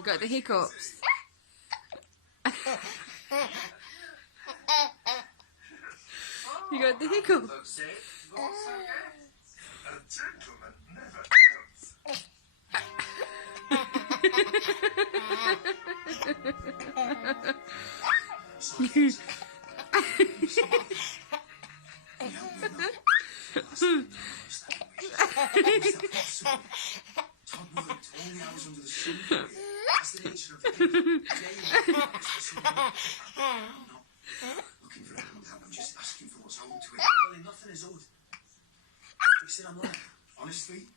You got the hiccups. You got the hiccups. A gentleman never Toddler worked all the hours under the sun. That's the nature of the game. I'm not looking for a handout, I'm just asking for what's owed to it. Well, nothing is owed. Listen, I'm lying. Honestly,